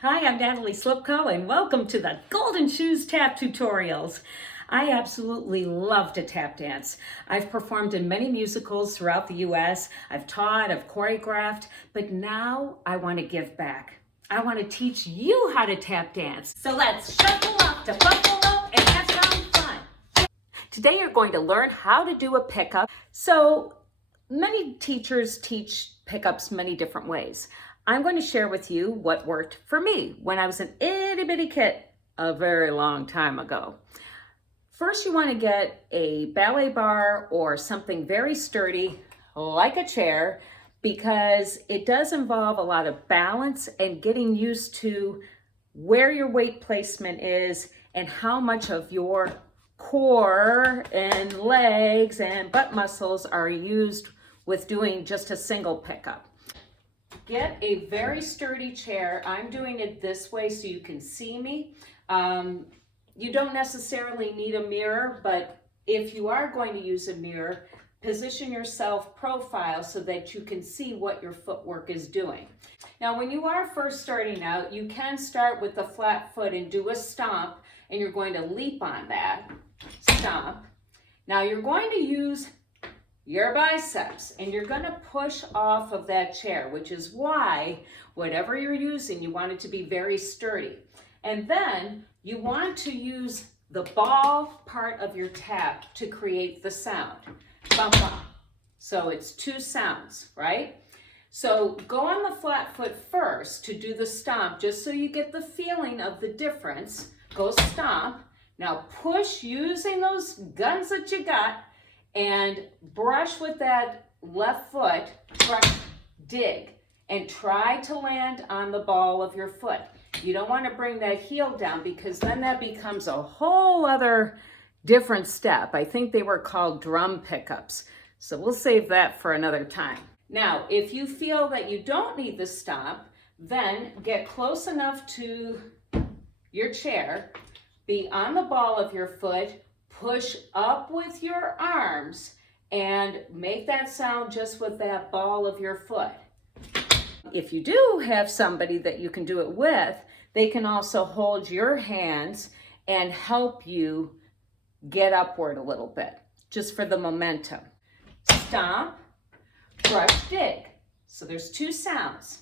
Hi, I'm Natalie Slipko, and welcome to the Golden Shoes Tap Tutorials. I absolutely love to tap dance. I've performed in many musicals throughout the U.S. I've taught, I've choreographed, but now I want to give back. I want to teach you how to tap dance. So let's shuffle up to buffalo and have some fun. Today you're going to learn how to do a pickup. So many teachers teach pickups many different ways. I'm going to share with you what worked for me when I was an itty bitty kid a very long time ago. First, you want to get a ballet bar or something very sturdy like a chair, because it does involve a lot of balance and getting used to where your weight placement is and how much of your core and legs and butt muscles are used with doing just a single pickup. Get a very sturdy chair. I'm doing it this way so you can see me. You don't necessarily need a mirror, but if you are going to use a mirror, position yourself profile so that you can see what your footwork is doing. Now, when you are first starting out, you can start with the flat foot and do a stomp, and you're going to leap on that stomp. Now, you're going to use your biceps, and you're going to push off of that chair, which is why whatever you're using, you want it to be very sturdy. And then you want to use the ball part of your tap to create the sound. Bum, bum. So it's two sounds, right? So go on the flat foot first to do the stomp, just so you get the feeling of the difference. Go stomp. Now push using those guns that you got, and brush with that left foot, brush, dig, and try to land on the ball of your foot. You don't want to bring that heel down, because then that becomes a whole other different step. I think they were called drum pickups. So we'll save that for another time. Now, if you feel that you don't need the stomp, then get close enough to your chair, be on the ball of your foot, push up with your arms, and make that sound just with that ball of your foot. If you do have somebody that you can do it with, they can also hold your hands and help you get upward a little bit, just for the momentum. Stomp, brush, dig. So there's two sounds.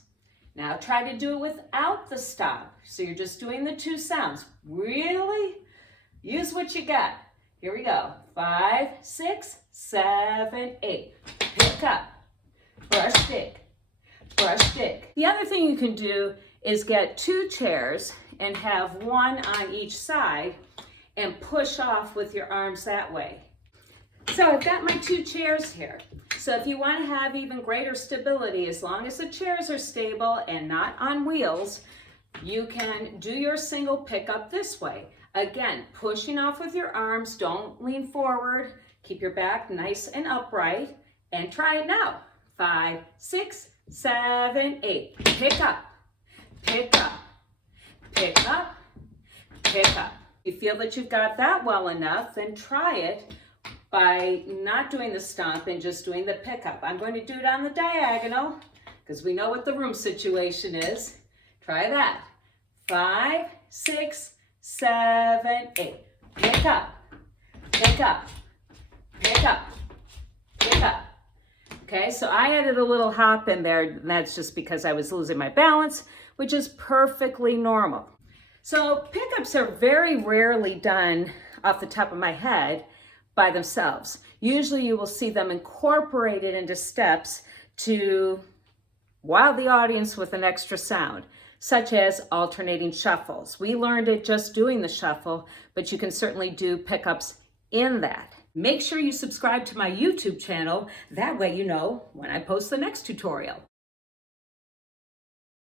Now try to do it without the stomp. So you're just doing the two sounds. Really use what you got. Here we go. 5, 6, 7, 8. Pick up, brush, dig, brush, dig. The other thing you can do is get two chairs and have one on each side and push off with your arms that way. So I've got my two chairs here. So if you want to have even greater stability, as long as the chairs are stable and not on wheels, you can do your single pickup this way. Again, pushing off with your arms, don't lean forward, keep your back nice and upright, and try it now. 5, 6, 7, 8. Pick up, pick up, pick up, pick up. If you feel that you've got that well enough, then try it by not doing the stomp and just doing the pickup. I'm going to do it on the diagonal, because we know what the room situation is. Try that. 5, 6, 7, 8. Pick up, pick up, pick up, pick up. Okay, so I added a little hop in there, and that's just because I was losing my balance, which is perfectly normal. So pickups are very rarely done off the top of my head by themselves. Usually you will see them incorporated into steps to wow the audience with an extra sound, such as alternating shuffles. We learned it just doing the shuffle, but you can certainly do pickups in that. Make sure you subscribe to my YouTube channel. That way you know when I post the next tutorial.